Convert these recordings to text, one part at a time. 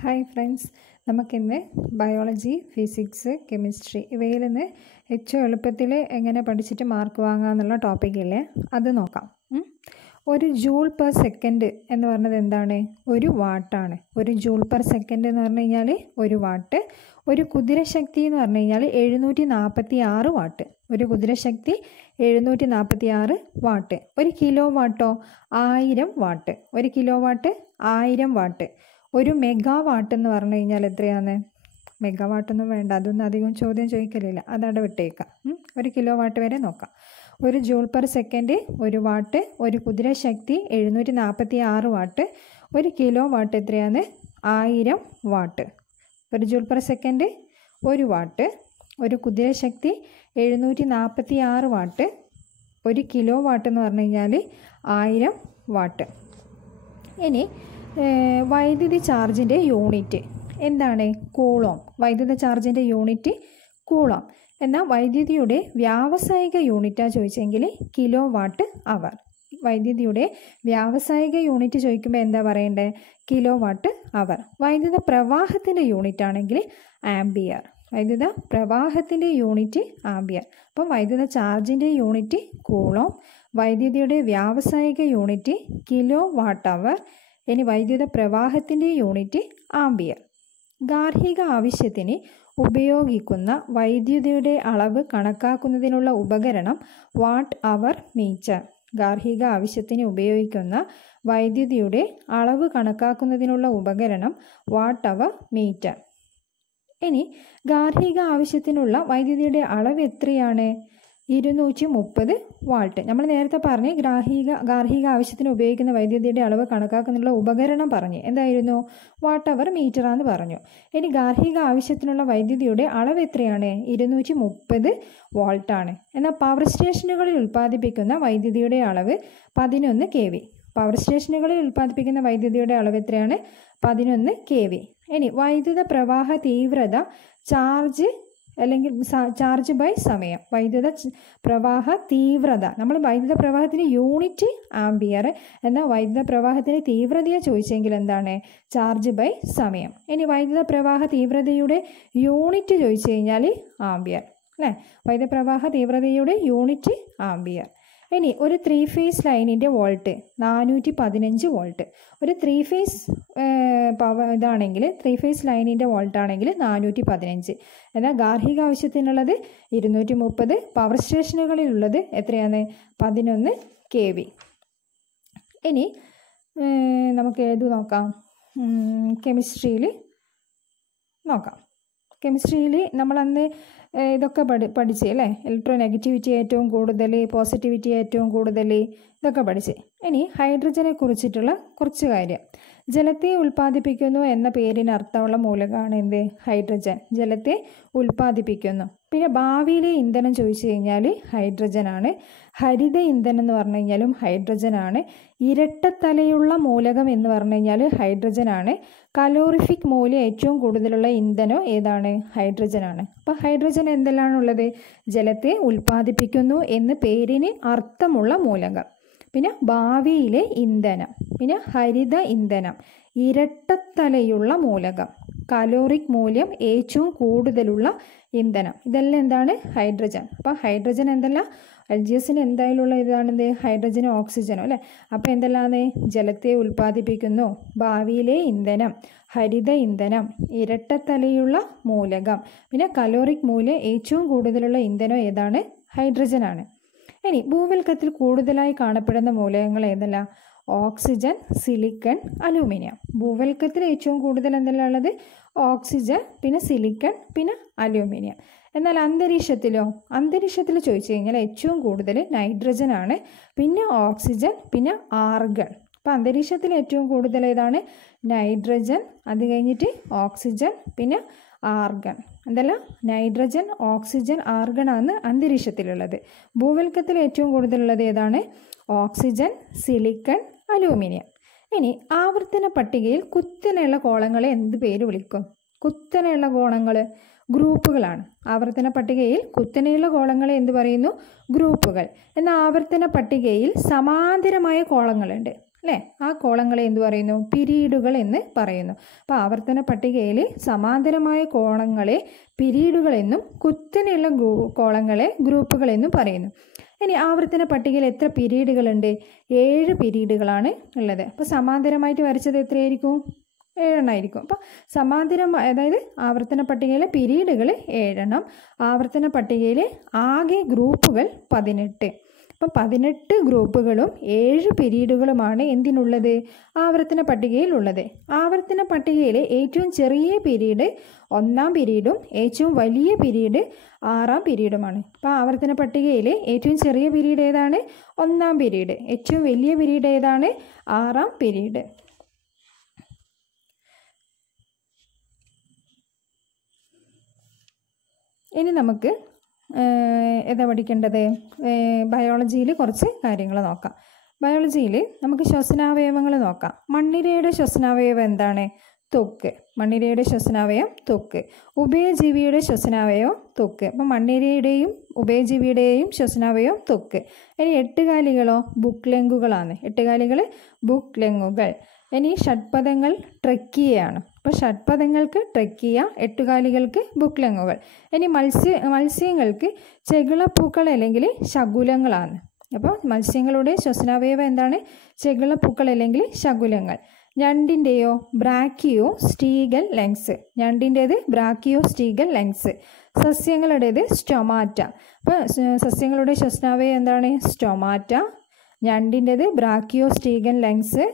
Hi friends, നമുക്കിന്ന് biology, physics, chemistry ഇവയിൽ നിന്ന് ഏറ്റവും എളുപ്പത്തിൽ എങ്ങനെ പഠിച്ചിട്ട് മാർക്ക് വാങ്ങാമെന്നുള്ള ടോപ്പിക്കില്ലേ അത് നോക്കാം. ഒരു ജൂൾ പെർ സെക്കൻഡ് എന്ന് പറഞ്ഞത് എന്താണ്? ഒരു വാട്ടാണ്. ഒരു ജൂൾ പെർ സെക്കൻഡ് എന്ന് പറഞ്ഞു കഴിഞ്ഞാൽ ഒരു വാട്ട്. ഒരു കുതിരശക്തി എന്ന് പറഞ്ഞു കഴിഞ്ഞാൽ 746 വാട്ട്. ഒരു കുതിരശക്തി 746 വാട്ട്. ഒരു കിലോ വാട്ടോ 1000 വാട്ട്. ഒരു കിലോ വാട്ട് 1000 വാട്ട്. ഒരു മെഗാ വാട്ട് എന്ന് പറഞ്ഞു കഴിഞ്ഞാൽ എത്രയാണ്? മെഗാ വാട്ടൊന്നും വേണ്ട, അതൊന്നും അധികം ചോദ്യം ചോദിക്കലില്ല, അതവിടെ വിട്ടേക്കാം. ഒരു കിലോ വാട്ട് വരെ നോക്കാം. ഒരു ജൂൾ പെർ സെക്കൻഡ് ഒരു വാട്ട്. ഒരു കുതിരശക്തി 746 വാട്ട്. ഒരു കിലോ വാട്ട് എത്രയാണ്? 1000 വാട്ട്. ഒരു ജൂൾ പെർ സെക്കൻഡ് ഒരു വാട്ട്. ഒരു കുതിരശക്തി 746 വാട്ട്. ഒരു കിലോ വാട്ട് എന്ന് പറഞ്ഞു കഴിഞ്ഞാൽ 1000 വാട്ട്. ഇനി വൈദ്യുതി ചാർജിൻ്റെ യൂണിറ്റ് എന്താണ്? കൂളോം. വൈദ്യുത ചാർജിൻ്റെ യൂണിറ്റ് കൂളോം. എന്നാൽ വൈദ്യുതിയുടെ വ്യാവസായിക യൂണിറ്റാണ് ചോദിച്ചെങ്കിൽ കിലോ വാട്ട് അവർ. വൈദ്യുതിയുടെ വ്യാവസായിക യൂണിറ്റ് ചോദിക്കുമ്പോൾ എന്താ പറയേണ്ടത്? കിലോ വാട്ട് അവർ. വൈദ്യുത പ്രവാഹത്തിൻ്റെ യൂണിറ്റ് ആണെങ്കിൽ ആംബിയർ. വൈദ്യുത പ്രവാഹത്തിൻ്റെ യൂണിറ്റ് ആംബിയർ. അപ്പം വൈദ്യുത ചാർജിൻ്റെ യൂണിറ്റ് കൂളോം. വൈദ്യുതിയുടെ വ്യാവസായിക യൂണിറ്റ് കിലോ വാട്ട് അവർ. ഇനി വൈദ്യുത പ്രവാഹത്തിൻ്റെ യൂണിറ്റ് ആംബിയർ. ഗാർഹിക ആവശ്യത്തിന് ഉപയോഗിക്കുന്ന വൈദ്യുതിയുടെ അളവ് കണക്കാക്കുന്നതിനുള്ള ഉപകരണം വാട്ട് അവർ മീറ്റർ. ഗാർഹിക ആവശ്യത്തിന് ഉപയോഗിക്കുന്ന വൈദ്യുതിയുടെ അളവ് കണക്കാക്കുന്നതിനുള്ള ഉപകരണം വാട്ട് അവർ മീറ്റർ. ഇനി ഗാർഹിക ആവശ്യത്തിനുള്ള വൈദ്യുതിയുടെ അളവ് എത്രയാണ്? 230 വാട്ട്. നമ്മൾ നേരത്തെ പറഞ്ഞ് ഗാർഹിക ആവശ്യത്തിന് ഉപയോഗിക്കുന്ന വൈദ്യുതിയുടെ അളവ് കണക്കാക്കുന്നതിനുള്ള ഉപകരണം പറഞ്ഞ് എന്തായിരുന്നു? വാട്ട് അവർ മീറ്ററാന്ന് പറഞ്ഞു. ഇനി ഗാർഹിക ആവശ്യത്തിനുള്ള വൈദ്യുതിയുടെ അളവ് എത്രയാണ്? 230 വോൾട്ടാണ്. എന്നാൽ പവർ സ്റ്റേഷനുകളിൽ ഉൽപ്പാദിപ്പിക്കുന്ന വൈദ്യുതിയുടെ അളവ് 11 kV. പവർ സ്റ്റേഷനുകളിൽ ഉൽപ്പാദിപ്പിക്കുന്ന വൈദ്യുതിയുടെ അളവ് എത്രയാണ്? 11 kV. ഇനി വൈദ്യുത പ്രവാഹ തീവ്രത ചാർജ് അല്ലെങ്കിൽ ചാർജ് ബൈ സമയം. വൈദ്യുത പ്രവാഹ തീവ്രത, നമ്മൾ വൈദ്യുത പ്രവാഹത്തിന് യൂണിറ്റ് ആംബിയർ, എന്നാൽ വൈദ്യുത പ്രവാഹത്തിന് തീവ്രതയെ ചോദിച്ചെങ്കിൽ എന്താണ്? ചാർജ് ബൈ സമയം. ഇനി വൈദ്യുത പ്രവാഹ തീവ്രതയുടെ യൂണിറ്റ് ചോദിച്ചു കഴിഞ്ഞാൽ ആംബിയർ അല്ലേ? വൈദ്യുത പ്രവാഹ തീവ്രതയുടെ യൂണിറ്റ് ആംബിയർ. ഇനി ഒരു 3 ഫേസ് ലൈനിൻ്റെ വോൾട്ട് 415 വോൾട്ട്. ഒരു 3 ഫേസ് ഇതാണെങ്കിൽ 3 ഫേസ് ലൈനിൻ്റെ വോൾട്ട് ആണെങ്കിൽ 415. എന്നാൽ ഗാർഹിക ആവശ്യത്തിനുള്ളത് 230. പവർ സ്റ്റേഷനുകളിലുള്ളത് എത്രയാണ്? 11 kV. ഇനി നമുക്ക് ഏത് നോക്കാം? കെമിസ്ട്രിയിൽ നോക്കാം. കെമിസ്ട്രിയിൽ നമ്മളന്ന് ഇതൊക്കെ പഠിച്ച് അല്ലേ? ഇലക്ട്രോനെഗറ്റിവിറ്റി ഏറ്റവും കൂടുതൽ, പോസിറ്റിവിറ്റി ഏറ്റവും കൂടുതൽ, ഇതൊക്കെ പഠിച്ച്. ഇനി ഹൈഡ്രജനെ കുറിച്ചിട്ടുള്ള കുറച്ച് കാര്യം. ജലത്തെ ഉൽപ്പാദിപ്പിക്കുന്നു എന്ന പേരിന് അർത്ഥമുള്ള മൂലകമാണ് എന്ത്? ഹൈഡ്രജൻ. ജലത്തെ ഉൽപ്പാദിപ്പിക്കുന്നു. പിന്നെ ഭാവിയിലെ ഇന്ധനം ചോദിച്ചു കഴിഞ്ഞാൽ ഹൈഡ്രജനാണ്. ഹരിത ഇന്ധനം എന്ന് പറഞ്ഞു കഴിഞ്ഞാലും ഹൈഡ്രജനാണ്. ഇരട്ടത്തലയുള്ള മൂലകം എന്ന് പറഞ്ഞു കഴിഞ്ഞാൽ ഹൈഡ്രജനാണ്. കലോറിഫിക് മൂല്യം ഏറ്റവും കൂടുതലുള്ള ഇന്ധനം ഏതാണ്? ഹൈഡ്രജനാണ്. അപ്പോൾ ഹൈഡ്രജൻ എന്തെല്ലാമാണുള്ളത്? ജലത്തെ ഉൽപ്പാദിപ്പിക്കുന്നു എന്ന് പേരിന് അർത്ഥമുള്ള മൂലകം. പിന്നെ ഭാവിയിലെ ഇന്ധനം. പിന്നെ ഹരിത ഇന്ധനം. ഇരട്ടത്തലയുള്ള മൂലകം. കലോറിക് മൂല്യം ഏറ്റവും കൂടുതലുള്ള ഇന്ധനം. ഇതെല്ലാം എന്താണ്? ഹൈഡ്രജൻ. അപ്പോൾ ഹൈഡ്രജൻ എന്തെല്ലാം? എൽജിഎസിന് എന്തായാലും ഉള്ള ഇതാണെന്ത്? ഹൈഡ്രജനും ഓക്സിജനും അല്ലേ? അപ്പോൾ എന്തെല്ലാമാണ്? ജലത്തെ ഉൽപ്പാദിപ്പിക്കുന്നു, ഭാവിയിലെ ഇന്ധനം, ഹരിത ഇന്ധനം, ഇരട്ടത്തലയുള്ള മൂലകം. പിന്നെ കലോറിക് മൂല്യം ഏറ്റവും കൂടുതലുള്ള ഇന്ധനം ഏതാണ്? ഹൈഡ്രജനാണ്. ഇനി ഭൂവൽക്കത്തിൽ കൂടുതലായി കാണപ്പെടുന്ന മൂലകങ്ങൾ ഏതെല്ലാം? Oxygen, silicon, aluminium. ഭൂവൽക്കത്തിൽ ഏറ്റവും കൂടുതൽ എന്തെല്ലാം ഉള്ളത്? ഓക്സിജൻ, പിന്നെ സിലിക്കൺ, പിന്നെ അലൂമിനിയം. എന്നാൽ അന്തരീക്ഷത്തിലോ? അന്തരീക്ഷത്തിൽ ചോദിച്ചു കഴിഞ്ഞാൽ ഏറ്റവും കൂടുതൽ നൈട്രജൻ ആണ്, പിന്നെ ഓക്സിജൻ, പിന്നെ ആർഗൺ. അപ്പോൾ അന്തരീക്ഷത്തിൽ ഏറ്റവും കൂടുതൽ ഏതാണ്? നൈട്രജൻ, അത് കഴിഞ്ഞിട്ട് ഓക്സിജൻ, പിന്നെ ആർഗൺ. എന്തെല്ലാം? നൈട്രജൻ, ഓക്സിജൻ, ആർഗൺ ആണ് അന്തരീക്ഷത്തിലുള്ളത്. ഭൂവൽക്കത്തിൽ ഏറ്റവും കൂടുതലുള്ളത് ഏതാണ്? Oxygen, silicon, aluminium. ഇനി ആവർത്തന പട്ടികയിൽ കുത്തനെയുള്ള കോളങ്ങളെ എന്ത് പേര് വിളിക്കും? കുത്തനെയുള്ള കോളങ്ങൾ ഗ്രൂപ്പുകളാണ്. ആവർത്തന പട്ടികയിൽ കുത്തനെയുള്ള കോളങ്ങളെ എന്ത് പറയുന്നു? ഗ്രൂപ്പുകൾ. എന്നാൽ ആവർത്തന പട്ടികയിൽ സമാന്തരമായ കോളങ്ങളുണ്ട് അല്ലേ? ആ കോളങ്ങളെ എന്ത് പറയുന്നു? പിരീഡുകൾ എന്ന് പറയുന്നു. അപ്പോൾ ആവർത്തന പട്ടികയിൽ സമാന്തരമായ കോളങ്ങളെ പിരീഡുകളെന്നും കുത്തനെയുള്ള കോളങ്ങളെ ഗ്രൂപ്പുകളെന്നും പറയുന്നു. ഇനി ആവർത്തന പട്ടികയിൽ എത്ര പിരീഡുകളുണ്ട്? 7 പിരീഡുകളാണ് ഉള്ളത്. അപ്പോൾ സമാന്തരമായിട്ട് വരച്ചത് എത്രയായിരിക്കും? 7 എണ്ണമായിരിക്കും. അപ്പോൾ സമാന്തരമായി, അതായത് ആവർത്തന പട്ടികയിലെ പിരീഡുകൾ 7 എണ്ണം, ആവർത്തന പട്ടികയിലെ ആകെ ഗ്രൂപ്പുകൾ 18. അപ്പം 18 ഗ്രൂപ്പുകളും 7 പിരീഡുകളുമാണ് എന്തിനുള്ളത്? ആവർത്തന പട്ടികയിലുള്ളത്. ആവർത്തന പട്ടികയിലെ ഏറ്റവും ചെറിയ പിരീഡ് 1-ാം പിരീഡും ഏറ്റവും വലിയ പിരീഡ് 6-ാം പിരീഡുമാണ്. അപ്പോൾ ആവർത്തന പട്ടികയിലെ ഏറ്റവും ചെറിയ പിരീഡ് ഏതാണ്? 1-ാം പിരീഡ്. ഏറ്റവും വലിയ പിരീഡ് ഏതാണ്? 6-ാം പിരീഡ്. ഇനി നമുക്ക് ഏതാ പഠിക്കേണ്ടത്? ബയോളജിയിൽ കുറച്ച് കാര്യങ്ങൾ നോക്കാം. ബയോളജിയിൽ നമുക്ക് ശ്വസനാവയവങ്ങൾ നോക്കാം. മണ്ണിരയുടെ ശ്വസനാവയവം എന്താണ്? ത്വക്ക്. മണ്ണിരയുടെ ശ്വസനാവയവം ത്വക്ക്. ഉഭയജീവിയുടെ ശ്വസനാവയവം ത്വക്ക്. അപ്പം മണ്ണിരയുടെയും ഉഭയജീവിയുടെയും ശ്വസനാവയവം ത്വക്ക്. ഇനി 8 കാലികളോ? ബുക്ക്ലെങ്കുകളാണ്. 8 കാലികൾ ബുക്ക്ലെങ്കുകൾ. ഇനി ഷഡ്പദങ്ങൾ ട്രക്കിയയാണ്. അപ്പോൾ ഷഡ്പദങ്ങൾക്ക് ട്രക്കിയ, 8 കാലികൾക്ക് ബുക്ക്ലെങ്ങുകൾ. ഇനി മത്സ്യങ്ങൾക്ക് ചെകിളപ്പൂക്കൾ അല്ലെങ്കിൽ ശകുലങ്ങളാണ്. അപ്പോൾ മത്സ്യങ്ങളുടെ ശ്വസനാവയവം എന്താണ്? ചെകിളപ്പൂക്കൾ അല്ലെങ്കിൽ ശകുലങ്ങൾ. ഞണ്ടിൻ്റെയോ? ബ്രാക്കിയോ സ്റ്റീഗൽ ലങ്സ്. ഞണ്ടിൻ്റേത് ബ്രാക്കിയോ സ്റ്റീഗൽ ലങ്സ്. സസ്യങ്ങളുടേത് സ്റ്റൊമാറ്റ. അപ്പോൾ സസ്യങ്ങളുടെ ശ്വസനാവയവം എന്താണ്? സ്റ്റൊമാറ്റ. ഞണ്ടിൻ്റേത് ബ്രാക്കിയോ സ്റ്റീഗൻ ലങ്സ്.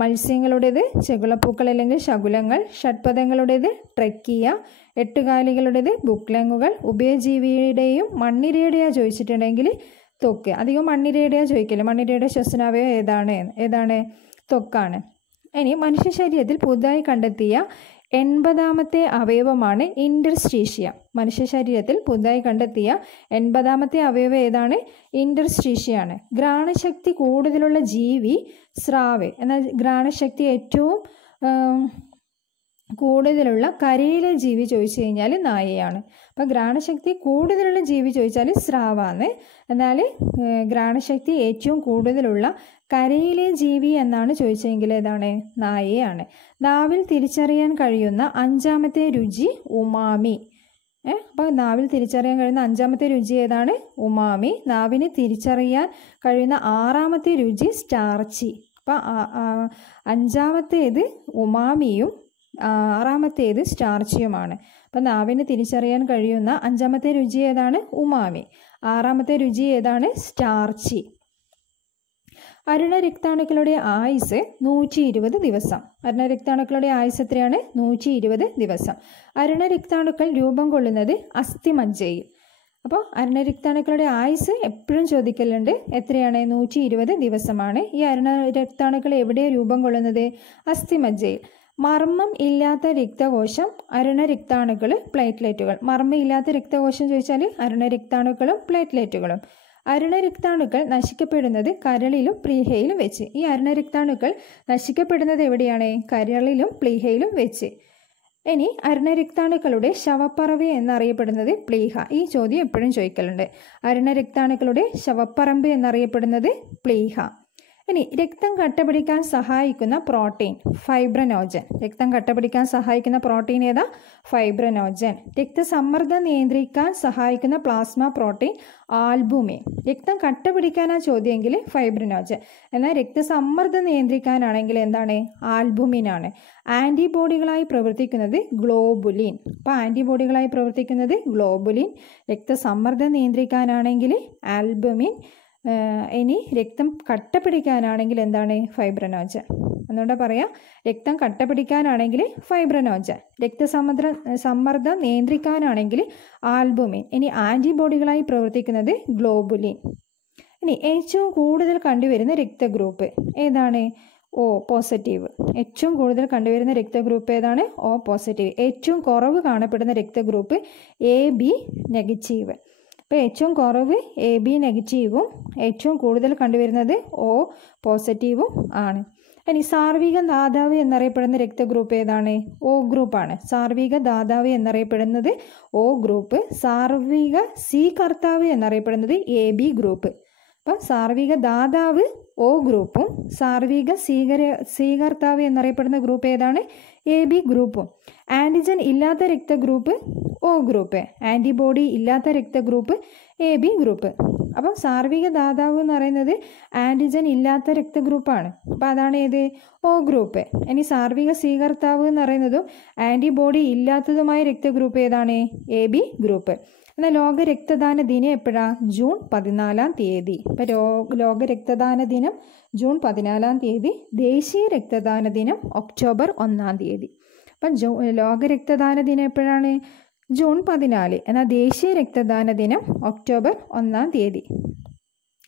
മത്സ്യങ്ങളുടേത് ചെകിളപ്പൂക്കൾ അല്ലെങ്കിൽ ശകുലങ്ങൾ. ഷഡ്പദങ്ങളുടേത് ട്രക്കിയ. 8 കാലികളുടേത് ബുക്ക്ലെങ്ങുകൾ. ഉഭയജീവിയുടെയും മണ്ണിരയുടെയാ ചോദിച്ചിട്ടുണ്ടെങ്കിൽ ത്വക്ക്. അധികം മണ്ണിരയുടെയാ ചോദിക്കില്ല. മണ്ണിരയുടെ ശ്വസനാവയവം ഏതാണ്? ത്വക്കാണ്. ഇനി മനുഷ്യ ശരീരത്തിൽ പുതുതായി കണ്ടെത്തിയ 80ാമത്തെ അവയവമാണ് ഇൻ്റർസ്റ്റീഷ്യ. മനുഷ്യ ശരീരത്തിൽ പുതുതായി കണ്ടെത്തിയ 80ാമത്തെ അവയവം ഏതാണ്? ഇൻ്റർസ്റ്റീഷ്യയാണ്. ഘ്രാണശക്തി കൂടുതലുള്ള ജീവി സ്രാവ്. എന്നാൽ ഘ്രാണശക്തി ഏറ്റവും കൂടുതലുള്ള കരയിലെ ജീവി ചോദിച്ചു കഴിഞ്ഞാൽ നായയാണ്. അപ്പോൾ ഘ്രാണശക്തി കൂടുതലുള്ള ജീവി ചോദിച്ചാൽ സ്രാവാണ്. എന്നാൽ ഘ്രാണശക്തി ഏറ്റവും കൂടുതലുള്ള കരയിലെ ജീവി എന്നാണ് ചോദിച്ചതെങ്കിൽ ഏതാണ്? നായയാണ്. നാവിൽ തിരിച്ചറിയാൻ കഴിയുന്ന 5ാമത്തെ രുചി ഉമാമി. അപ്പോൾ നാവിൽ തിരിച്ചറിയാൻ കഴിയുന്ന 5ാമത്തെ രുചി ഏതാണ്? ഉമാമി. നാവിന് തിരിച്ചറിയാൻ കഴിയുന്ന 6ാമത്തെ രുചി സ്റ്റാർച്ചി. അപ്പോൾ 5ാമത്തേത് ഉമാമിയും 6ാമത്തേത് സ്റ്റാർച്ചിയുമാണ്. അപ്പം നാവിന് തിരിച്ചറിയാൻ കഴിയുന്ന 5ാമത്തെ രുചി ഏതാണ്? ഉമാമി. 6ാമത്തെ രുചി ഏതാണ്? സ്റ്റാർച്ചി. അരുണരക്താണുക്കളുടെ ആയുസ് 120 ദിവസം. അരുണരക്താണുക്കളുടെ ആയുസ് എത്രയാണ്? 120 ദിവസം. അരുണരക്താണുക്കൾ രൂപം കൊള്ളുന്നത് അസ്ഥിമജ്ജയിൽ. അപ്പോൾ അരുണരക്താണുക്കളുടെ ആയുസ് എപ്പോഴും ചോദിക്കലുണ്ട്. എത്രയാണ്? 120 ദിവസമാണ്. ഈ അരുണരക്താണുക്കൾ എവിടെയാണ് രൂപം കൊള്ളുന്നത്? അസ്ഥിമജ്ജയിൽ. മർമ്മം ഇല്ലാത്ത രക്തകോശം അരുണരക്താണുക്കൾ പ്ലേറ്റ്ലെറ്റുകൾ. മർമ്മം ഇല്ലാത്ത രക്തകോശം ചോദിച്ചാൽ അരുണരക്താണുക്കളും പ്ലേറ്റ്ലെറ്റുകളും. അരുണരക്താണുക്കൾ നശിക്കപ്പെടുന്നത് കരളിലും പ്ലീഹയിലും വെച്ച്. ഈ അരുണരക്താണുക്കൾ നശിക്കപ്പെടുന്നത് എവിടെയാണ്? കരളിലും പ്ലീഹയിലും വെച്ച്. ഇനി അരുണരക്താണുക്കളുടെ ശവപ്പറമ്പ് എന്നറിയപ്പെടുന്നത് പ്ലീഹ. ഈ ചോദ്യം എപ്പോഴും ചോദിക്കലുണ്ട്. അരുണരക്താണുക്കളുടെ ശവപ്പറമ്പ് എന്നറിയപ്പെടുന്നത് പ്ലീഹ. ഇനി രക്തം കട്ടപിടിക്കാൻ സഹായിക്കുന്ന പ്രോട്ടീൻ ഫൈബ്രനോജൻ. രക്തം കട്ടപിടിക്കാൻ സഹായിക്കുന്ന പ്രോട്ടീൻ ഏതാ? ഫൈബ്രനോജൻ. രക്തസമ്മർദ്ദം നിയന്ത്രിക്കാൻ സഹായിക്കുന്ന പ്ലാസ്മ പ്രോട്ടീൻ ആൽബുമിൻ. രക്തം കട്ടപിടിക്കാനാ ചോദ്യമെങ്കിൽ ഫൈബ്രനോജൻ. എന്നാൽ രക്തസമ്മർദ്ദം നിയന്ത്രിക്കാനാണെങ്കിൽ എന്താണ്? ആൽബുമിനാണ്. ആൻറ്റിബോഡികളായി പ്രവർത്തിക്കുന്നത് ഗ്ലോബുലിൻ. അപ്പോൾ ആൻറ്റിബോഡികളായി പ്രവർത്തിക്കുന്നത് ഗ്ലോബുലിൻ. രക്തസമ്മർദ്ദം നിയന്ത്രിക്കാനാണെങ്കിൽ ആൽബുമിൻ. ഇനി രക്തം കട്ടപിടിക്കാനാണെങ്കിൽ എന്താണ്? ഫൈബ്രനോജൻ. എന്നുകൊണ്ട് പറയാം, രക്തം കട്ടപിടിക്കാനാണെങ്കിൽ ഫൈബ്രനോജൻ. രക്തസമ്മർദ്ദം നിയന്ത്രിക്കാനാണെങ്കിൽ ആൽബുമിൻ. ഇനി ആൻറ്റിബോഡികളായി പ്രവർത്തിക്കുന്നത് ഗ്ലോബുലിൻ. ഇനി ഏറ്റവും കൂടുതൽ കണ്ടുവരുന്ന രക്തഗ്രൂപ്പ് ഏതാണ്? O positive. ഏറ്റവും കൂടുതൽ കണ്ടുവരുന്ന രക്തഗ്രൂപ്പ് ഏതാണ്? O positive. ഏറ്റവും കുറവ് കാണപ്പെടുന്ന രക്തഗ്രൂപ്പ് AB നെഗറ്റീവ്. അപ്പോൾ ഏറ്റവും കുറവ് AB നെഗറ്റീവും ഏറ്റവും കൂടുതൽ കണ്ടുവരുന്നത് O പോസിറ്റീവും ആണ്. ഇനി സാർവിക ദാതാവ് എന്നറിയപ്പെടുന്ന രക്തഗ്രൂപ്പ് ഏതാണ്? O ഗ്രൂപ്പാണ്. സാർവിക ദാതാവ് എന്നറിയപ്പെടുന്നത് O ഗ്രൂപ്പ്. സാർവിക C കർത്താവ് എന്നറിയപ്പെടുന്നത് AB ഗ്രൂപ്പ്. അപ്പോൾ സാർവിക ദാതാവ് O ഗ്രൂപ്പും സാർവിക സ്വീകർത്താവ് എന്നറിയപ്പെടുന്ന ഗ്രൂപ്പ് ഏതാണ്? AB ഗ്രൂപ്പും. ആൻറ്റിജൻ ഇല്ലാത്ത രക്തഗ്രൂപ്പ് O ഗ്രൂപ്പ്, ആൻറ്റിബോഡി ഇല്ലാത്ത രക്തഗ്രൂപ്പ് AB ഗ്രൂപ്പ്. അപ്പം സാർവിക ദാതാവ് എന്ന് പറയുന്നത് ആൻറ്റിജൻ ഇല്ലാത്ത രക്തഗ്രൂപ്പാണ്. അപ്പോൾ അതാണ് ഏത്? O group. ഇനി സാർവിക സ്വീകർത്താവ് എന്ന് പറയുന്നതും ആൻറ്റിബോഡി ഇല്ലാത്തതുമായ രക്തഗ്രൂപ്പ് ഏതാണ്? AB group. എന്നാൽ ലോക രക്തദാന ദിനം എപ്പോഴാണ്? ജൂൺ 14. ഇപ്പോൾ ലോക രക്തദാന ദിനം ജൂൺ 14. ദേശീയ രക്തദാന ദിനം ഒക്ടോബർ 1. അപ്പം ലോക രക്തദാന ദിനം എപ്പോഴാണ്? ജൂൺ 14. എന്നാൽ ദേശീയ രക്തദാന ദിനം ഒക്ടോബർ 1.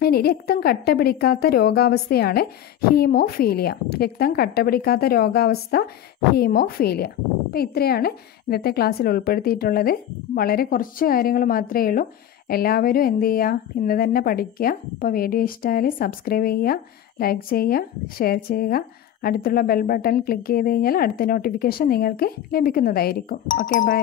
ഇനി രക്തം കട്ട പിടിക്കാത്ത രോഗാവസ്ഥയാണ് ഹീമോഫീലിയ. രക്തം കട്ട പിടിക്കാത്ത രോഗാവസ്ഥ ഹീമോഫീലിയ. അപ്പോൾ ഇത്രയാണ് ഇന്നത്തെ ക്ലാസ്സിൽ ഉൾപ്പെടുത്തിയിട്ടുള്ളത്. വളരെ കുറച്ച് കാര്യങ്ങൾ മാത്രമേ ഉള്ളൂ. എല്ലാവരും എന്ത് ചെയ്യുക? ഇന്ന് തന്നെ പഠിക്കുക. അപ്പോൾ വീഡിയോ ഇഷ്ടമായാൽ സബ്സ്ക്രൈബ് ചെയ്യുക, ലൈക്ക് ചെയ്യുക, ഷെയർ ചെയ്യുക. അടുത്തുള്ള ബെൽ ബട്ടൺ ക്ലിക്ക് ചെയ്ത് കഴിഞ്ഞാൽ അടുത്ത നോട്ടിഫിക്കേഷൻ നിങ്ങൾക്ക് ലഭിക്കുന്നതായിരിക്കും. Okay, by.